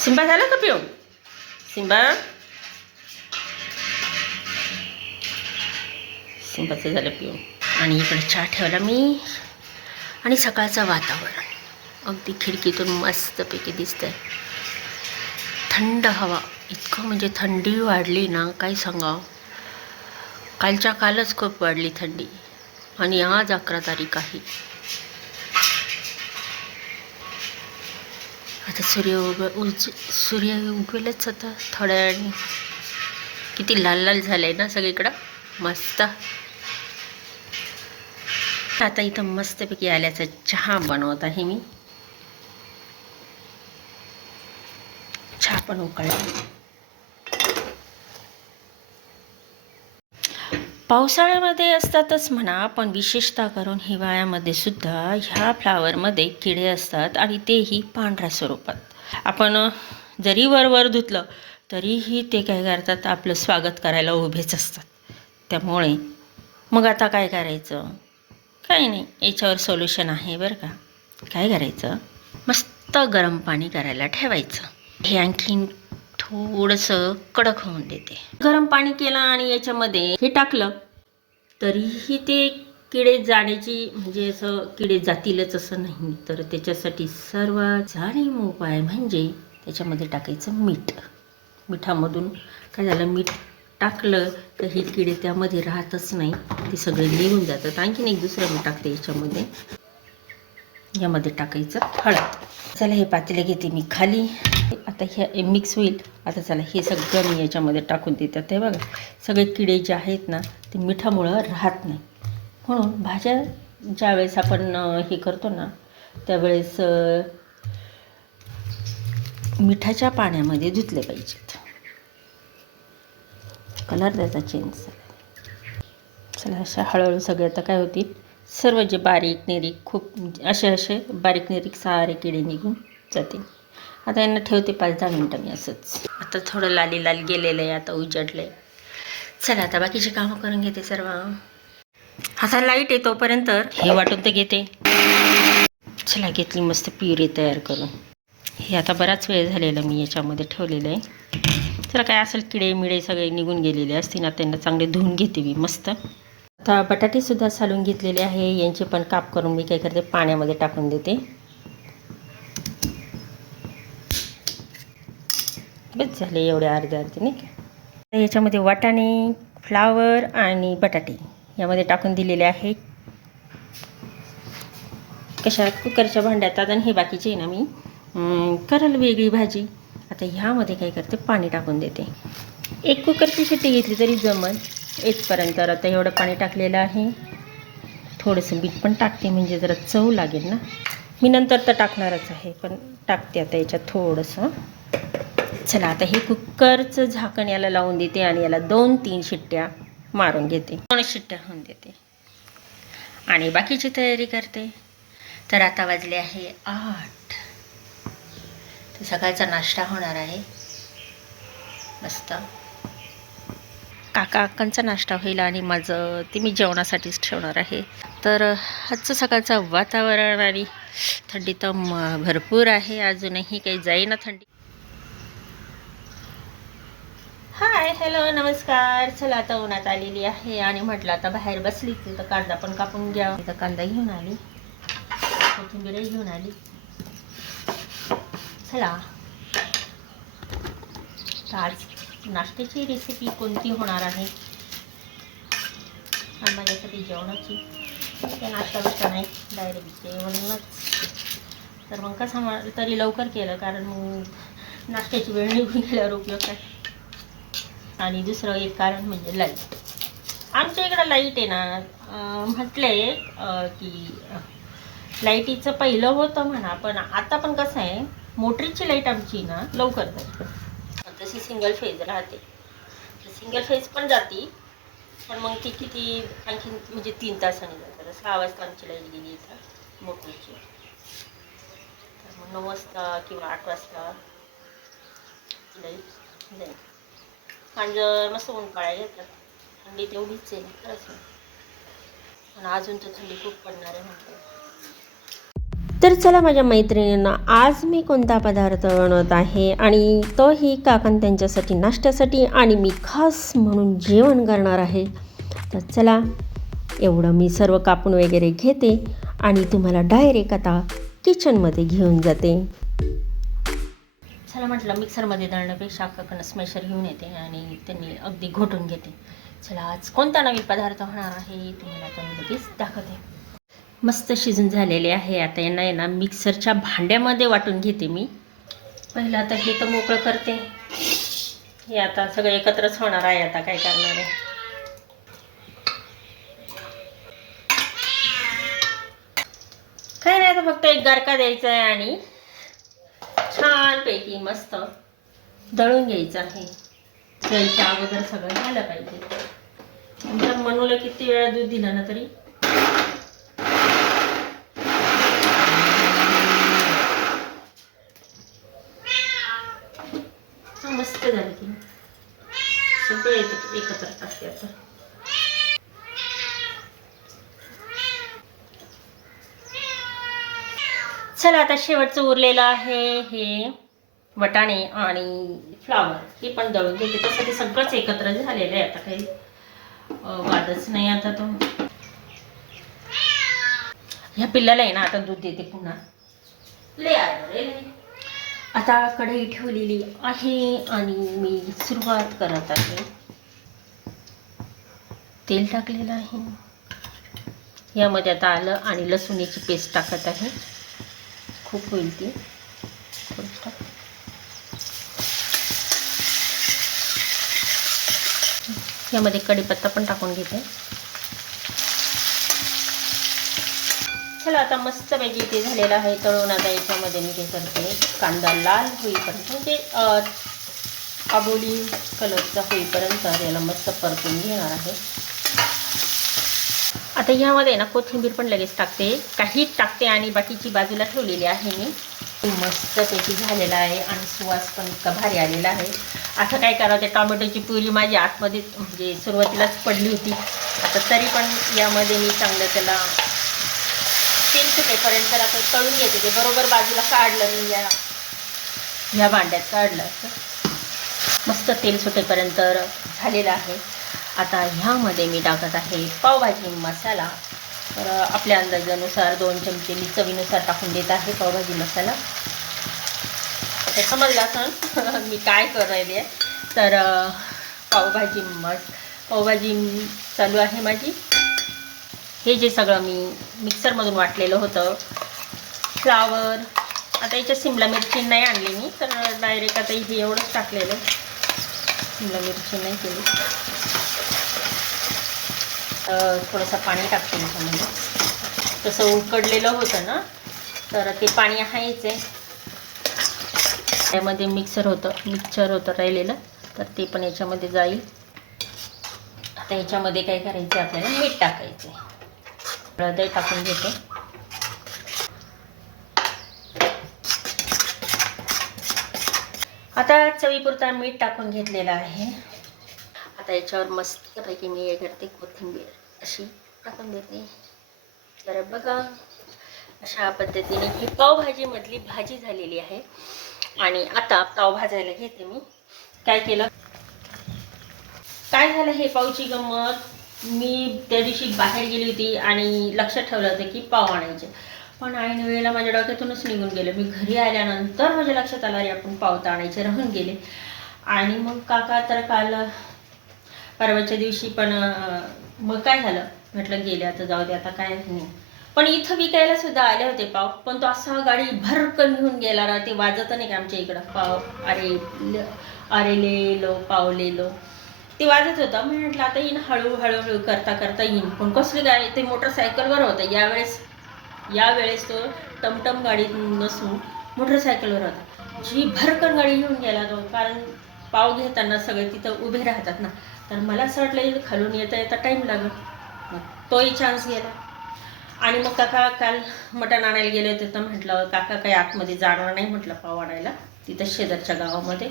Simba झाला का पिऊन? सिंबा सिंबाचं झालं पिऊन. आणि इकडे चहा ठेवला मी. आणि सकाळचं वातावरण अगदी खिडकीतून मस्तपैकी दिसतंय. थंड हवा, इतकं म्हणजे थंडी वाढली ना काय सांगावं. कालच्या कालच खूप वाढली थंडी. आणि आज 11 तारीख आहे. आता सूर्य उगवेलच आता थोड्या वेळाने. किती लाल लाल झालंय ना सगळीकडं, मस्त. आता इथं मस्तपैकी आल्याचा चहा बनवत आहे मी. चहा पण उकळला. पावसाळ्यामध्ये असतातच म्हणा, पण विशेषतः करून हिवाळ्यामध्ये सुद्धा ह्या फ्लावरमध्ये किडे असतात आणि तेही पांढऱ्या स्वरूपात. आपण जरी वर धुतलं तरीही ते काय करतात, आपलं स्वागत करायला उभेच असतात. त्यामुळे मग आता काय करायचं? काही नाही, याच्यावर सोल्युशन आहे बरं का. काय करायचं, मस्त गरम पाणी करायला ठेवायचं. हे आणखीन थोडंसं कडक होऊन देते. गरम पाणी केलं आणि याच्यामध्ये हे टाकलं तरीही ते किडे जाण्याची म्हणजे असं किडे जातीलच असं नाही. तर त्याच्यासाठी सर्वात जाणीव उपाय म्हणजे त्याच्यामध्ये टाकायचं मीठ. मिठामधून काय झालं, मीठ टाकलं तर हे किडे त्यामध्ये राहतच नाही, ते सगळे निघून जातात. आणखीन एक दुसरं मी टाकते याच्यामध्ये. यामध्ये टाकायचं हळद. चला हे पातेलं घेते मी खाली. आता हे मिक्स होईल. आता चला हे सगळं मी याच्यामध्ये टाकून देतात. ते बघा सगळे किडे जे आहेत ना ते मिठामुळं राहत नाही. म्हणून भाज्या ज्यावेळेस आपण हे करतो ना त्यावेळेस मिठाच्या पाण्यामध्ये धुतले पाहिजेत. कलर त्याचा चेंज झाला. चला अशा हळूहळू सगळे आता काय होतील, सर्व जे बारीक निरीक खूप असे बारीक निरीक सारे किडे निघून जातील. आता यांना ठेवते 5-10 मिनटं मी असंच. आता थोडं लाली लाल गेलेलं आहे, आता उजडलं आहे. चला आता बाकीची कामं करून घेते सर्व. आता लाईट आहे तोपर्यंत हे वाटून तर घेते. चला घेतली मस्त प्युरी तयार करून. हे आता बराच वेळ झालेला मी याच्यामध्ये ठेवलेलं आहे. चला काय असेल किडे मिडे सगळे निघून गेलेले असतील ना, त्यांना चांगले धुवून घेते मी मस्त. आता बटाटेसुद्धा सालून घेतलेले आहे. यांचे पण काप करून मी काय करते, पाण्यामध्ये टाकून देते. बस झाले एवढे अर्धे नाही का. याच्यामध्ये वाटाणे, फ्लावर आणि बटाटे यामध्ये टाकून दिलेले आहे. कशात, कुकरच्या भांड्यात. आणि हे बाकीचे ना मी करल वेगळी भाजी. आता ह्यामध्ये काय करते, पाणी टाकून देते. 1 कुकरची शिट्टी घेतली तरी जमल इथपर्यंत. आता एवढं पाणी टाकलेलं आहे. थोडंसं मीठ पण टाकते म्हणजे जरा चव लागेल ना. मी नंतर तर टाकणारच आहे, पण टाकते आता याच्यात थोडंसं. चला आता हे कुकरचं झाकण याला लावून देते आणि याला 2-3 शिट्ट्या मारून घेते. 2 शिट्ट्या होऊन देते आणि बाकीची तयारी करते. तर आता वाजले आहे 8. तर सकाळचा नाश्ता होणार आहे मस्त. काकांचा नाश्ता होईल आणि माझं ते मी जेवणासाठीच ठेवणार आहे. तर आजचं सकाळचं वातावरण आणि थंडी तर भरपूर आहे. अजूनही काही जाईना थंडी. हाय, हॅलो, नमस्कार. चला आता उन्हात आलेली आहे आणि म्हटलं आता बाहेर बसली तर कांदा पण कापून घ्या. इथं कांदा घेऊन आली, कोथिंबीरही घेऊन आली. चला आज नाश्त्याची रेसिपी कोणती होणार आहे आणि माझ्यासाठी जेवणाची. नाश्ता बसता नाही, डायरेक्ट जेवणच. तर मग कसं तरी लवकर केलं, कारण मग नाश्त्याची वेळ निघून गेल्यावर उपयोग काय. आणि दुसरं एक कारण म्हणजे लाईट. आमच्या इकडं लाईट आहे ना, म्हटलंय की लाईटीचं पहिलं होतं म्हणा, पण आता पण कसं आहे, मोटरीची लाईट आमची ना लवकर जाते. तशी सिंगल फेज राहते, सिंगल फेज पण जाते, पण मग ती किती आणखी म्हणजे 3 तासांनी जातात. 6 वाजता आमची लाईट गेली इथं मोटरीची. तर मग 9 वाजता किंवा 8 वाजता लाईट जाईल. आणि मस्त ऊन काळायला येतात. थंडी तेवढीच आहे खरंच. आणि अजून तर थंडी खूप पडणार आहे म्हणते. तर चला माझ्या मैत्रिणींना, आज मी कोणता पदार्थ बनवत आहे आणि तोही काकान त्यांच्यासाठी नाश्त्यासाठी आणि मी खास म्हणून जेवण करणार आहे. तर चला, एवढं मी सर्व कापून वगैरे घेते आणि तुम्हाला डायरेक्ट आता किचनमध्ये घेऊन जाते. चला म्हटलं, मिक्सरमध्ये दळण्यापेक्षा काकांना स्मॅशर घेऊन येते आणि त्यांनी अगदी घोटून घेते. चला, आज कोणता नवीन पदार्थ होणार आहे तुम्हाला आता मी लगेच दाखवते. मस्त शिजून झालेले आहे. आता यांना मिक्सरच्या भांड्यामध्ये वाटून घेते मी. पहिलं आता हे तर मोकळं करते. हे आता सगळं एकत्रच होणार आहे. आता काय करणार आहे, काय नाही, आता फक्त एक गारका द्यायचा आहे आणि छानपैकी मस्त दळून घ्यायचं आहे. द्यायच्या अगोदर सगळं झालं पाहिजे. नंतर मनूला किती वेळा दूध दिलं ना तरी मस्त झाली ती. सगळं एकत्र टाकते आता. चला, आता शेवटचं उरलेलं आहे हे वटाणे आणि फ्लावर, हे पण दळून घेते. तसं ते सगळंच एकत्र झालेलं आहे. आता काही वादच नाही. आता तो ह्या पिल्लाला आहे ना, आता दूध देते पुन्हा. आता कढई ठेवलेली आहे आणि मी सुरुवात करत आहे. तेल टाकलेलं आहे. यामध्ये आता आलं आणि लसूणीची पेस्ट टाकत आहे. खूप होईल ती. यामध्ये कढीपत्ता पण टाकून घेते. चला, आता मस्तपैकी ते झालेलं आहे तळून. आता याच्यामध्ये मी हे करते, कांदा लाल होईपर्यंत, म्हणजे आबोली कलरचा होईपर्यंत याला मस्त परतून घेणार आहे. आता ह्यामध्ये ना कोथिंबीर पण लगेच टाकते, काही टाकते आणि बाकीची बाजूला ठेवलेली आहे मी. मस्तपैकी झालेला आहे आणि सुवास पण इतका भारी आलेला आहे. आता काय करावं, ते टोमॅटोची प्युरी माझी आतमध्ये म्हणजे सुरुवातीलाच पडली होती. आता तरी पण यामध्ये मी चांगलं त्याला तेल सुटेपर्यंत आता तळून घेते. ते बरोबर बाजूला काढलं मी, ह्या भांड्यात काढलं असं मस्त तेल सुटेपर्यंत झालेलं आहे. आता ह्यामध्ये मी टाकत आहे पावभाजी मसाला. तर आपल्या अंदाजानुसार 2 चमचे मी चवीनुसार टाकून देत आहे पावभाजी मसाला. आता समजलं असं मी काय करायले आहे. तर पावभाजी चालू आहे माझी. हे जे सगळं मी मिक्सरमधून वाटलेलं होतं, फ्लावर, आता याच्यात शिमला मिरची नाही आणली मी, तर डायरेक्ट आता हे एवढंच टाकलेलं आहे. शिमला मिरची नाही केली. थोडंसं पाणी टाकते याच्यामध्ये. तसं उकडलेलं होतं ना, तर ते पाणी आहेच आहे. त्यामध्ये मिक्सर होतं राहिलेलं, तर ते पण याच्यामध्ये जाईल. आता याच्यामध्ये काय करायचं, आपल्याला मीठ टाकायचं आहे. हळद टाकून घेते. आता चवीपुरता मीठ टाकून घेतलेलं आहे. आता याच्यावर मस्तपैकी मी हे करते, कोथिंबीर अशी टाकून देते. तर बघा, अशा पद्धतीने ही पावभाजीमधली भाजी झालेली आहे. आणि आता पाव भाजायला घेते मी. काय झालं, हे पावची गंमत, मी त्या दिवशी बाहेर गेली होती आणि लक्षात ठेवलं होतं की पाव आणायचे, पण ऐन वेळेला माझ्या डोक्यातूनच निघून गेलं. मी घरी आल्यानंतर माझ्या लक्षात आलं, अरे आपण पाव तर आणायचे राहून गेले. आणि मग काका तर काल परवाच्या दिवशी पण मग काय झालं, म्हटलं गेले आता जाऊ दे, आता काय नाही. पण इथं विकायला सुद्धा आले होते पाव, पण तो असा गाडी भरकन घेऊन गेला ना. ते वाजत नाही का आमच्या इकडं, पाव अरे ले लो पाव ले लो, ते वाजत होतं. मी म्हटलं आता येईन, हळूहळू करता येईन. पण कसली गाडी, ते मोटरसायकलवर होतं यावेळेस तो टमटम गाडी नसून मोटरसायकलवर होता. जी भरकन गाडी घेऊन गेला तो, कारण पाव घेताना सगळे तिथं उभे राहतात ना. तर मला असं वाटलं खालून येता टाईम लागेल, मग तोही चान्स गेला. आणि मग काका काल मटण आणायला गेले होते, तर म्हटलं काका काही आतमध्ये जाणार नाही, म्हटलं पाव आणायला. तिथं शेजारच्या गावामध्ये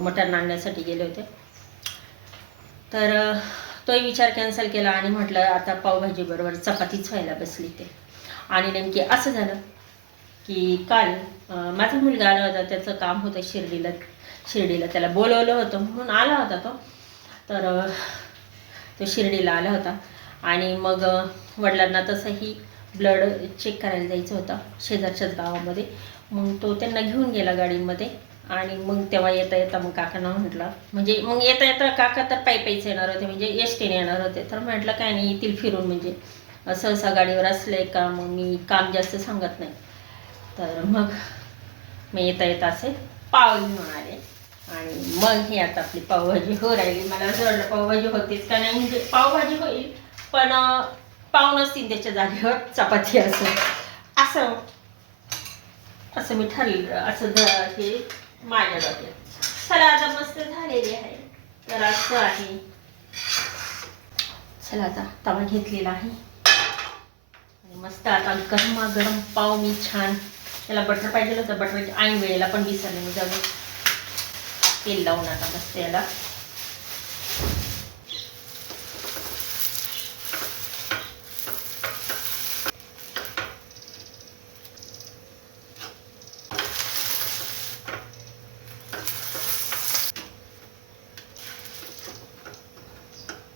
मटण आणण्यासाठी गेले होते. तर तोही विचार कॅन्सल केला आणि म्हटलं आता पावभाजी बरोबर चपातीच व्हायला बसली ते. आणि नेमकी असं झालं की काल माझा मुलगा आला होता, त्याचं काम होतं शिर्डीला त्याला बोलवलं होतं म्हणून आला होता तो. तर तो शिर्डीला आला होता आणि मग वडिलांना तसंही ब्लड चेक करायला जायचं होतं शेजारच्याच गावामध्ये. मग तो त्यांना घेऊन गेला गाडीमध्ये आणि मग तेव्हा येता येता मग काकांना म्हटलं, म्हणजे मग येता येता काका तर पायीच येणार होते, म्हणजे एस टीने येणार होते. तर म्हटलं काय नाही, येतील फिरून, म्हणजे सहसा गाडीवर असले का मग मी काम जास्त सांगत नाही. तर मग मी येता येता असे पाव घेऊन आले आणि मग हे आता आपली पावभाजी हो राहिली. मला असं वाटलं पावभाजी होतीच का नाही, म्हणजे पावभाजी होईल पण पाव नसतील त्याच्या जागेवर चपाती असं असं मी ठरलं, असं हे माझ्या डोक्यात. चला आता मस्त झालेली आहे. तर असं आहे. चला आता तवा घेतलेला आहे आणि मस्त आता गरमागरम पाव मी छान, त्याला बटर पाहिजे होतं, बटर ऐन वेळेला पण विसरले मी. जाऊ तेल लावून आता मस्त याला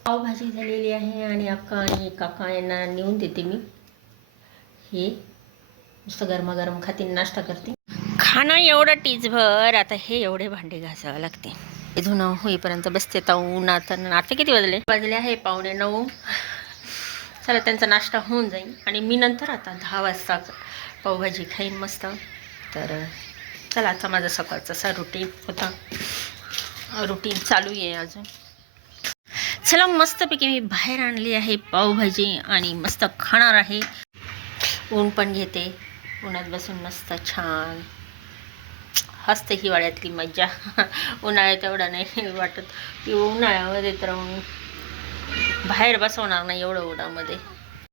पावभाजी झालेली आहे आणि अक्का आणि काका यांना नेऊन देते मी. हे नुसतं गरमागरम खाते, नाश्ता करते. खाणं एवढं टीचभर, आता हे एवढे भांडे घासावं लागते. धुणं होईपर्यंत बसते उन्हात. आता किती वाजले आहे 8:45. चला त्यांचा नाश्ता होऊन जाईल आणि मी नंतर आता 10 वाजता पावभाजी खाईन मस्त. तर चला आता माझा सकाळचा रुटीन होता, रुटीन चालू आहे अजून. चला मस्तपैकी मी बाहेर आणली आहे पावभाजी आणि मस्त खाणार आहे. ऊन पण घेते, उन्हात बसून मस्त छान हसते. हिवाळ्यातली मज्जा उन्हाळ्यात एवढा नाही वाटत की उन्हाळ्यामध्ये तर बाहेर बसवणार नाही एवढं उन्हामध्ये.